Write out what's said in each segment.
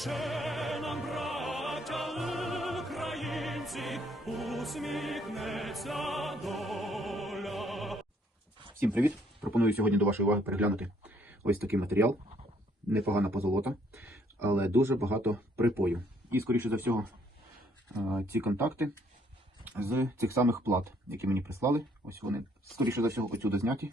Ще нам, браття українці, усміхнеться доля. Всім привіт! Пропоную сьогодні до вашої уваги переглянути ось такий матеріал. Непогана позолота, але дуже багато припою. І, скоріше за всього, е, ці контакти з цих самих плат, які мені прислали. Ось вони, скоріше за всього, отсюди зняті.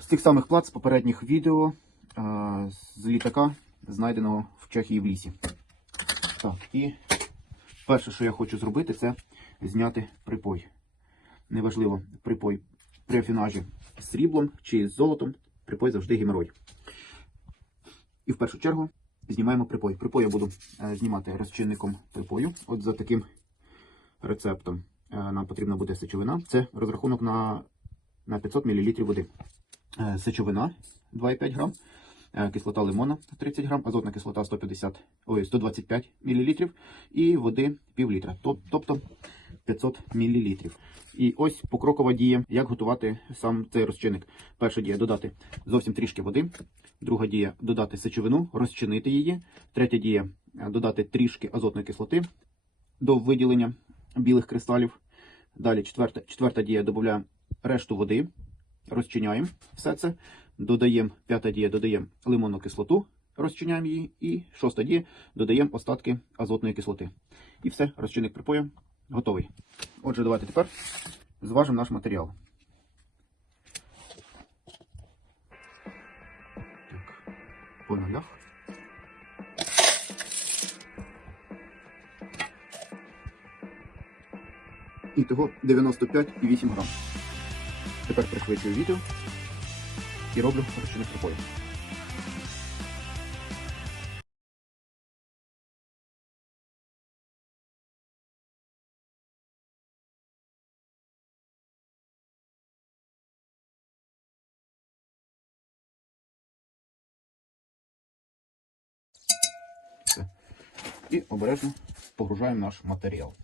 З цих самих плат з попередніх відео е, з літака, знайденого в Чехії в лісі. Так, і перше, що я хочу зробити, це зняти припой. Неважливо, припой при афінажі з сріблом чи з золотом, припой завжди геморой. І в першу чергу знімаємо припой. Припой я буду е, знімати розчинником припою. От за таким рецептом е, нам потрібна буде сечовина. Це розрахунок на, на 500 мл води. Е, Сечовина 2,5 грам, кислота лимона 30 грам, азотна кислота 150, ой, 125 мл і води пів літра, тобто 500 мл. І ось покрокова дія, як готувати сам цей розчинник. Перша дія додати зовсім трішки води. Друга дія додати сечовину, розчинити її. Третя дія е, додати трішки азотної кислоти до виділення білих кристалів. Далі четверта, четверта дія додаємо решту води, розчиняємо все це. Додаємо п'ята дія, додаємо лимонну кислоту, розчиняємо її. І шоста дія додаємо остатки азотної кислоти. І все, розчинник припою готовий. Отже, давайте тепер зважимо наш матеріал. Так, по нулях. І того 95,8 грам. Тепер пришвидшую відео і роблю розчинник припою. І обережно погружаємо наш матеріал.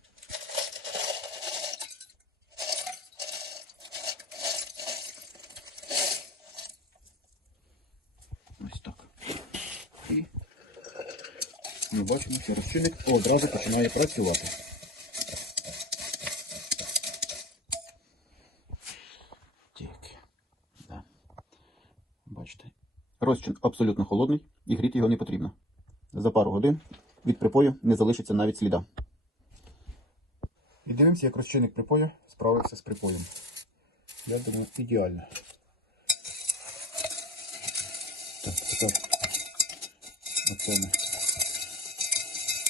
Ось так. І ми бачимо, що розчинник одразу починає працювати. Так. Да. Бачите. Розчин абсолютно холодний і гріти його не потрібно. За пару годин від припою не залишиться навіть сліда. І дивимося, як розчинник припою справився з припоєм. Я думаю, ідеально. Так, тепер оце ми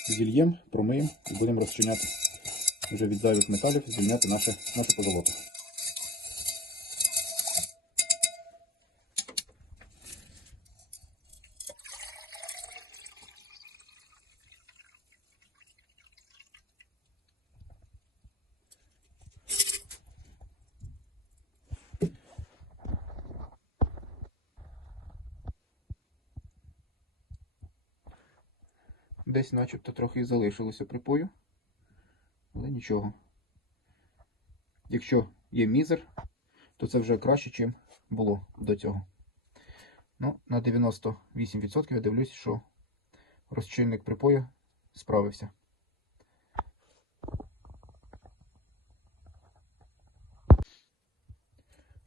зільємо, промиємо і будемо розчиняти вже від зайвих металів, звільняти наше, наше позолото. Начебто трохи залишилося припою, але нічого. Якщо є мізер, то це вже краще, ніж було до цього. Ну, на 98% я дивлюсь, що розчинник припою справився.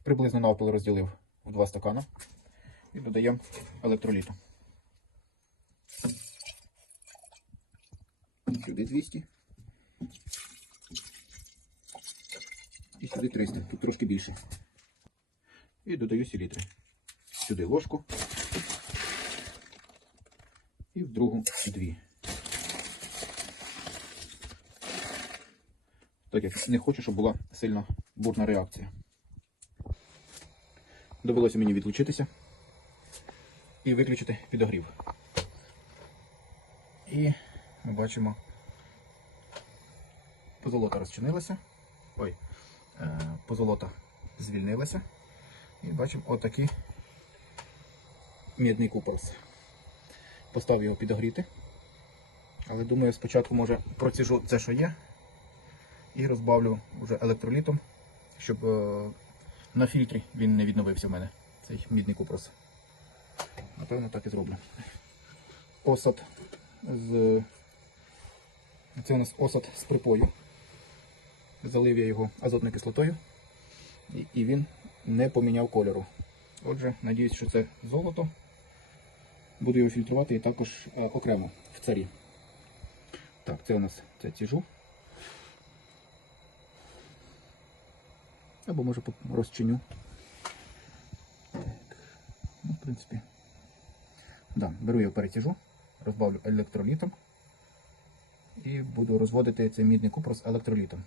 Приблизно навпіл розділив в два стакана і додаємо електроліту. Сюди 200. І сюди 300. Тут трошки більше. І додаю селітри. Сюди ложку. І в другу дві. Так як не хочу, щоб була сильно бурна реакція. Довелося мені відлучитися і виключити підогрів. І ми бачимо, позолота розчинилася. Ой, е, позолота звільнилася. І бачимо отакий мідний купорос. Постав його підогріти. Але думаю, спочатку може проціжу це, що є, і розбавлю вже електролітом, щоб е, на фільтрі він не відновився в мене, цей мідний купорос. Напевно, так і зроблю. осад з. Це у нас осад з припою. Залив я його азотною кислотою, і- він не поміняв кольору. Отже, надіюсь, що це золото. Буду його фільтрувати і також е, окремо в царі. Так, це у нас це ціжу. Або може розчиню. Так. Ну, в принципі. Да, беру його перетяжу, розбавлю електролітом і буду розводити цей мідний купрус електролітом.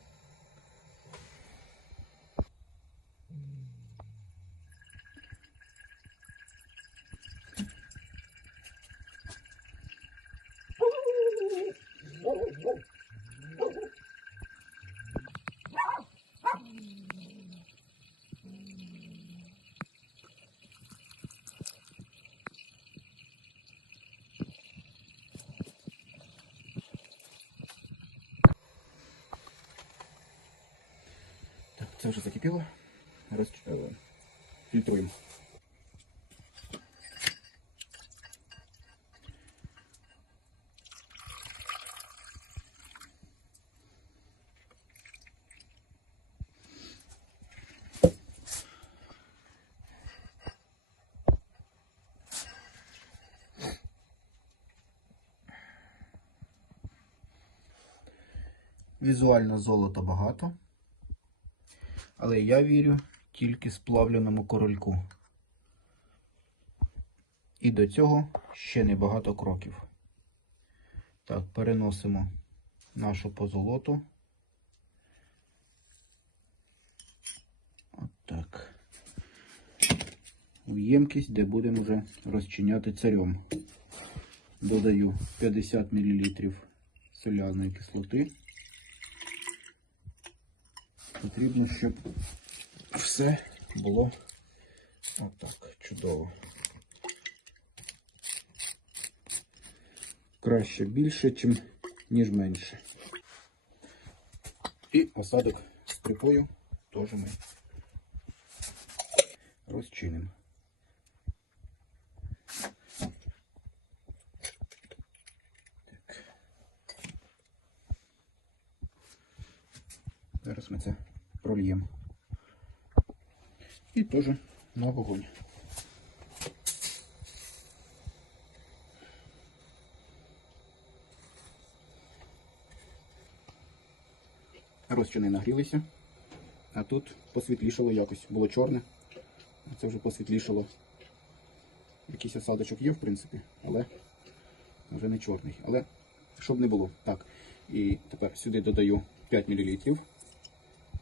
Це вже закипіло. Роз... е, Фільтруємо. Візуально золота багато. Але я вірю тільки сплавленому корольку. І до цього ще небагато кроків. Так, переносимо нашу позолоту. Отак. В ємкість, де будемо вже розчиняти царем. Додаю 50 мл соляної кислоти. Потрібно, щоб все було отак, чудово. Краще більше, чим, ніж менше. І осадок з припою теж ми розчинимо. Зараз ми це прольємо. І теж на вогонь. Розчини нагрілися, а тут посвітлішало якось. Було чорне, а це вже посвітлішало. Якийсь осадочок є, в принципі, але вже не чорний. Але щоб не було. Так. І тепер сюди додаю 5 мл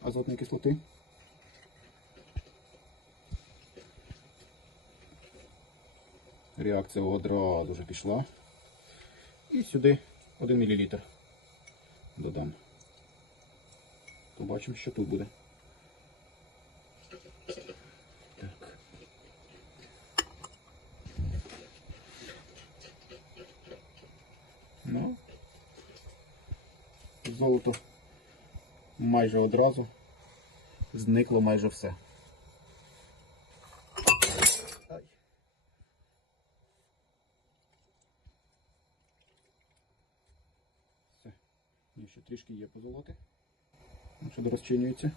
азотної кислоти. Реакція одразу вже пішла. І сюди 1 мл додам. Побачимо, що тут буде. Так. Ну, золото майже одразу зникло майже все. Все. Ні, ще трішки є позолоти. Ну, Що розчинюється.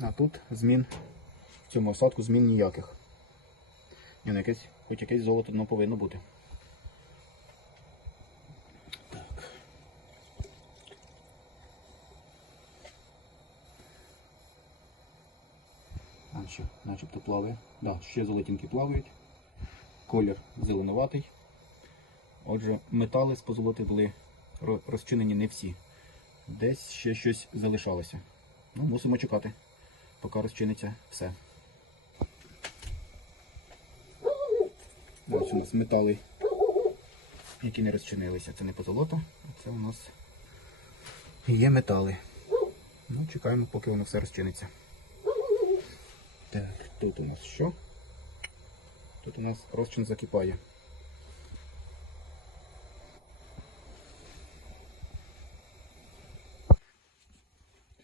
А тут змін в цьому осадку змін ніяких. Ні, ну якесь, хоч якесь золото воно повинно бути. Так. А що, начебто плаває. Да, ще золотінки плавають. Колір зеленуватий. Отже, метали з позолоти були розчинені не всі. Десь ще щось залишалося. Ну, мусимо чекати, поки розчиниться все. Ось у нас метали, які не розчинилися. Це не позолота, а це у нас є метали. Ну, чекаємо, поки воно все розчиниться. Так, тут у нас що? Тут у нас розчин закипає.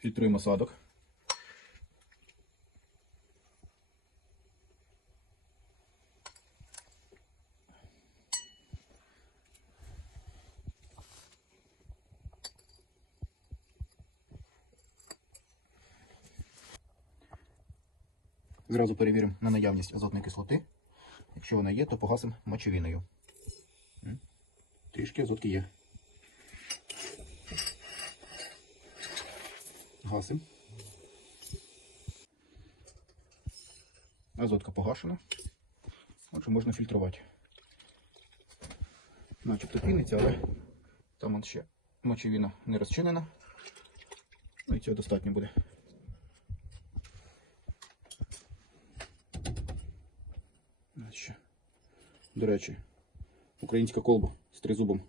Фільтруємо осадок. Зразу перевіримо на наявність азотної кислоти. Якщо вона є, то погасимо мочевиною. Трішки азотки є. Гасимо. Азотка погашена. Отже, можна фільтрувати. Начебто піниться, але там ще мочевина не розчинена. Ну і цього достатньо буде. Ось ще. До речі, українська колба з тризубом.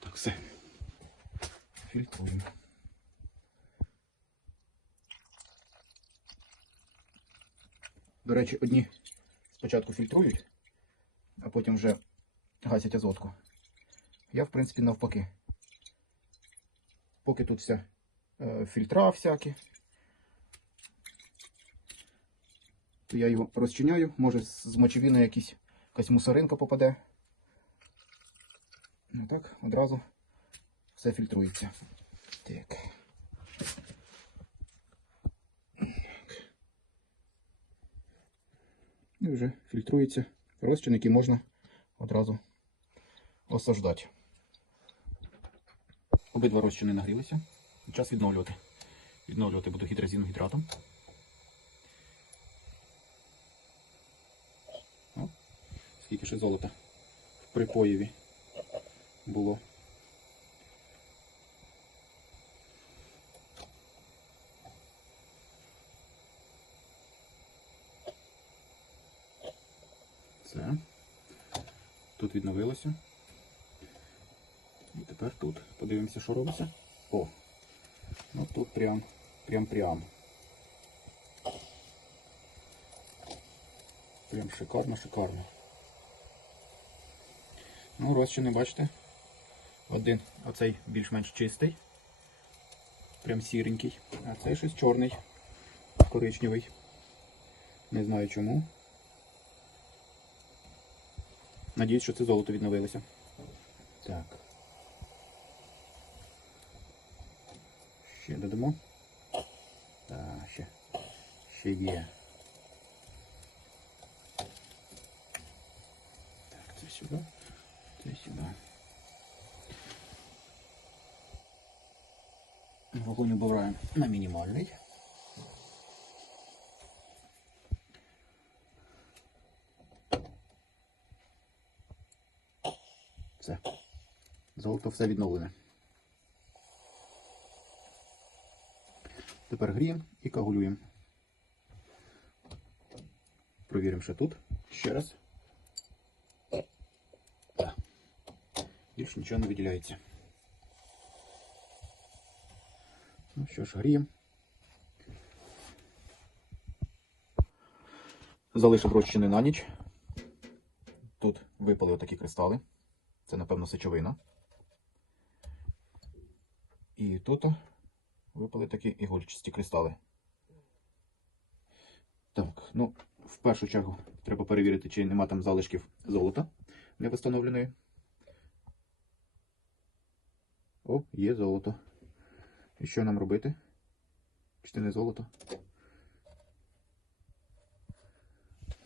Так, все. Фільтруємо. До речі, одні спочатку фільтрують, а потім вже гасять азотку. Я, в принципі, навпаки. Поки тут вся е, фільтра всякі, то я його розчиняю. Може з мочевини якісь, якась мусоринка попаде. Ну так, одразу все фільтрується. Так. І вже фільтрується розчин, який можна одразу осаждати. Обидва розчини нагрілися. Час відновлювати. Відновлювати буду гідрозином гідратом. О, скільки ще золота в припоєві було. Все. Тут відновилося. Тепер тут. Подивимося, що робиться. О! Ну тут прям, прям прям. Прям шикарно, шикарно. Ну, розчини, бачите? Один, оцей більш-менш чистий. Прям сіренький. А цей щось чорний, коричневий. Не знаю чому. Надіюсь, що це золото відновилося. Так. Ще додамо. Так, ще. Ще. Так, це сюди. Це сюди. Вогонь убираємо на мінімальний. Все. Золото все відновлене. Тепер гріємо і кагулюємо. Провіримо ще тут. Ще раз. Так. Більше нічого не виділяється. Ну що ж, гріємо. Залишив розчини на ніч. Тут випали отакі кристали. Це, напевно, сечовина. І тут випали такі ігольчасті кристали. Так, ну, першу чергу треба перевірити, чи нема там залишків золота не встановленої. О, є золото. І що нам робити? Чи це не золото?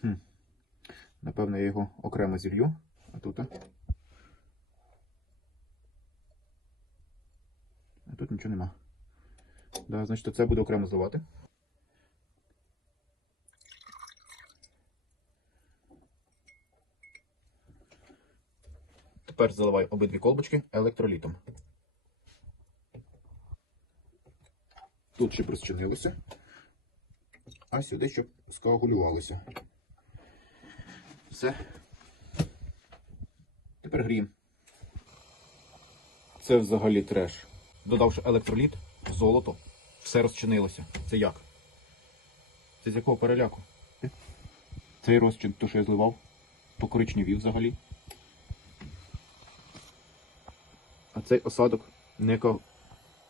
Хм. Напевно, я його окремо зілью. А тут. А тут нічого нема. Да, значить, це буде окремо зливати. Тепер заливай обидві колбочки електролітом. Тут щоб розчинилося, а сюди щоб скоагулювалося. Все. Тепер гріємо. Це взагалі треш. Додавши електроліт, золото, все розчинилося. Це як? Це з якого переляку? Цей розчин, то, що я зливав, покоричневів взагалі. А цей осадок не ка...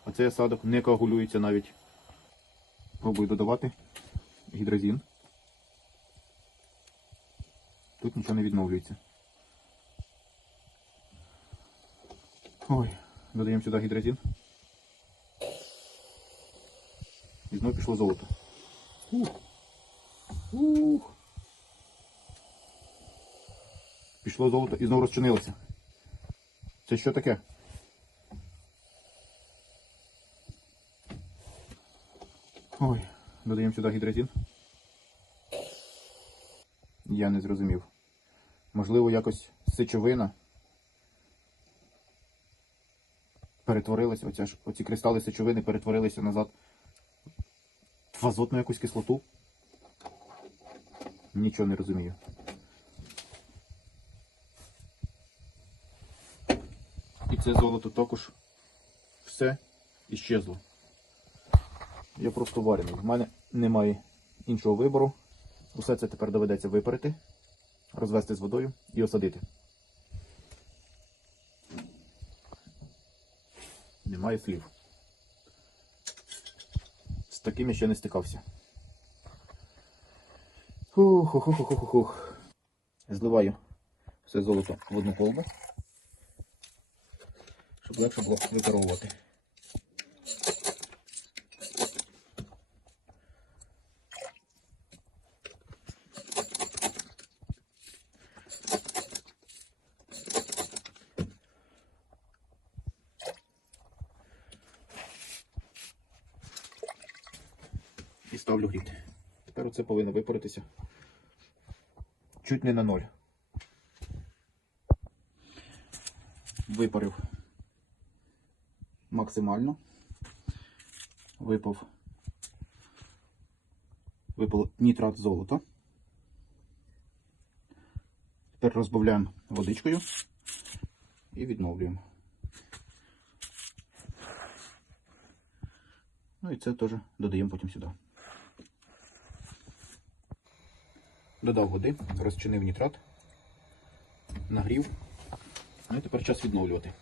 а цей осадок не коагулюється навіть. Пробую додавати гідрозин. Тут нічого не відновлюється. Ой, додаємо сюди гідрозин. І знову пішло золото. Ух. Ух. Пішло золото і знову розчинилося. Це що таке? Ой, додаємо сюди гідрозин. Я не зрозумів. Можливо, якось сечовина перетворилася, оця ж, оці кристали сечовини перетворилися назад в азотну якусь кислоту. Нічого не розумію. І це золото також все іщезло. Я просто варений. В мене немає іншого вибору. Усе це тепер доведеться випарити, розвести з водою і осадити. Немає слів. З таким я ще не стикався. Хух, хух, хух, хух. Зливаю все золото в одну колбу, щоб легше було випаровувати. Ставлю гріти. Тепер оце повинно випаритися чуть не на ноль. Випарив максимально. Випав випав нітрат золота. Тепер розбавляємо водичкою і відновлюємо. Ну і це теж додаємо потім сюди. Додав води, розчинив нітрат, нагрів. Ну і тепер час відновлювати.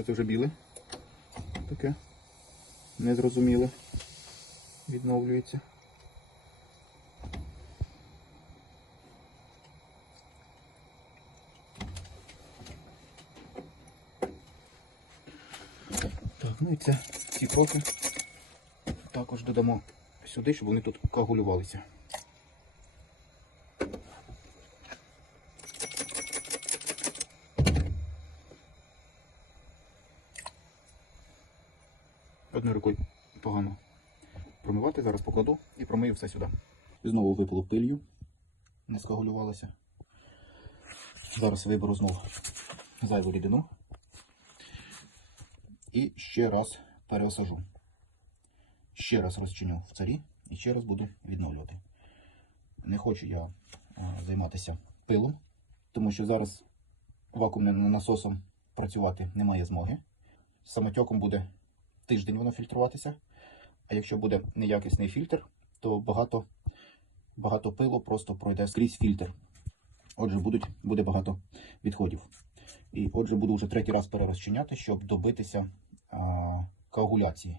Що це вже біле? Таке незрозуміле. Відновлюється. Так, ну і це ці кроки також додамо сюди, щоб вони тут коагулювалися. І все сюди. І знову випало пилью, не скоагулювалося. Зараз виберу знову зайву рідину. І ще раз переосажу. Ще раз розчиню в царі і ще раз буду відновлювати. Не хочу я займатися пилом, тому що зараз вакуумним насосом працювати немає змоги. Самотьоком буде тиждень воно фільтруватися. А якщо буде неякісний фільтр, то багато, багато пилу просто пройде скрізь фільтр. Отже, будуть, буде багато відходів. І отже, буду вже третій раз перерозчиняти, щоб добитися а, коагуляції.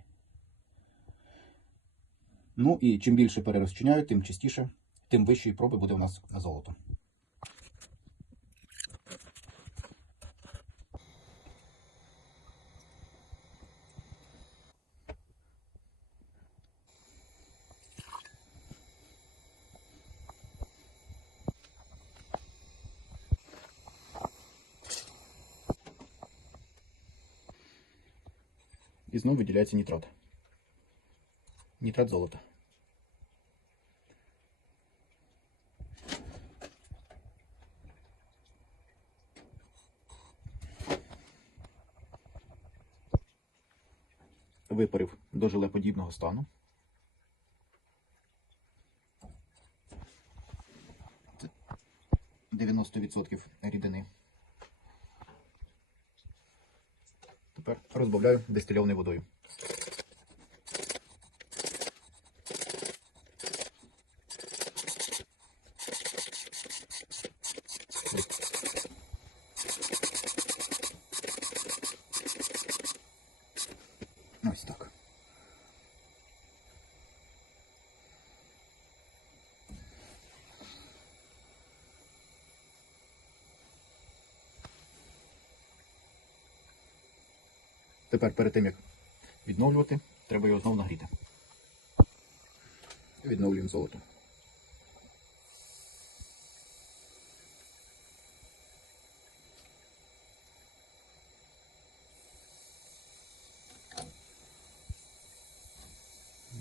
Ну і чим більше перерозчиняю, тим частіше, тим вищої проби буде у нас золото. І знову виділяється нітрат. Нітрат золота. Випарив до желеподібного стану. 90% рідини. Тепер розбавляю дистильованою водою. Ось так. Тепер перед тим як відновлювати, треба його знову нагріти. Відновлюємо золото.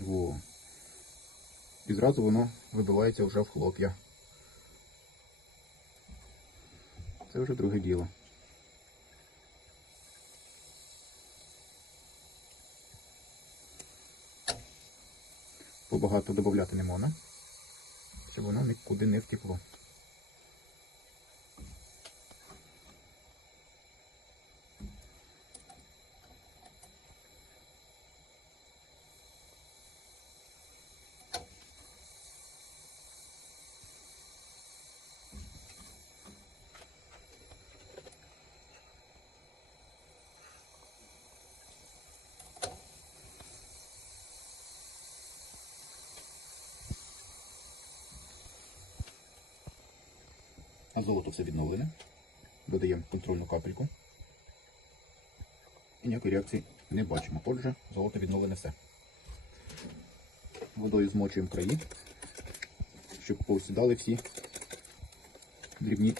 Во. І зразу воно вибивається вже в хлоп'я. Це вже друге діло. Побагато додати не можна, щоб воно нікуди не втекло. А золото все відновлене. Додаємо контрольну капельку. І ніякої реакції не бачимо. Отже, золото відновлене все. Водою змочуємо краї, щоб повсідали всі дрібні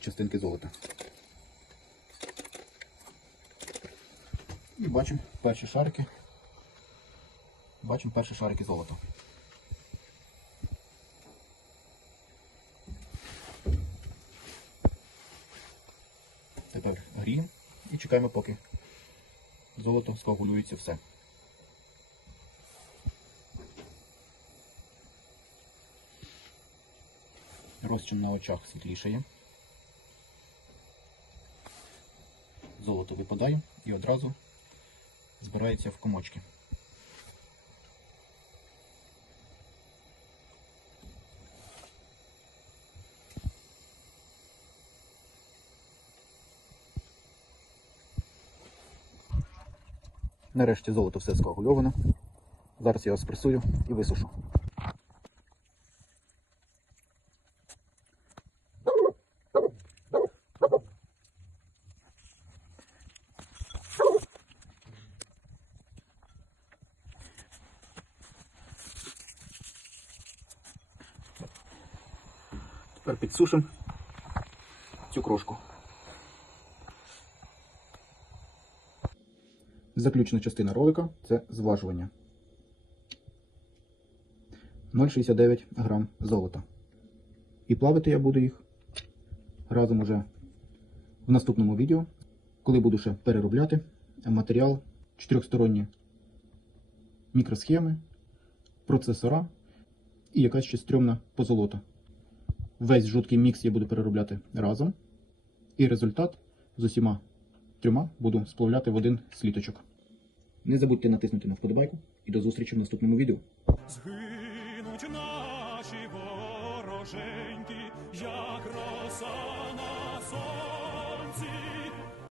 частинки золота. І бачимо перші шарики. Бачимо перші шарики золота. Тепер гріємо і чекаємо, поки золото скоагулюється все. Розчин на очах світлішає. Золото випадає і одразу збирається в комочки. Нарешті золото все скоагульовано. Зараз я його спресую і висушу. Тепер підсушимо цю крошку. Заключна частина ролика це зважування. 0,69 грам золота. І плавити я буду їх разом уже в наступному відео, коли буду ще переробляти матеріал, чотирьохсторонні мікросхеми, процесора і якась ще стрьомна позолота. Весь жуткий мікс я буду переробляти разом. І результат з усіма трьома буду сплавляти в один сліточок. Не забудьте натиснути на вподобайку і до зустрічі в наступному відео. Згинуть наші вороженьки, як роса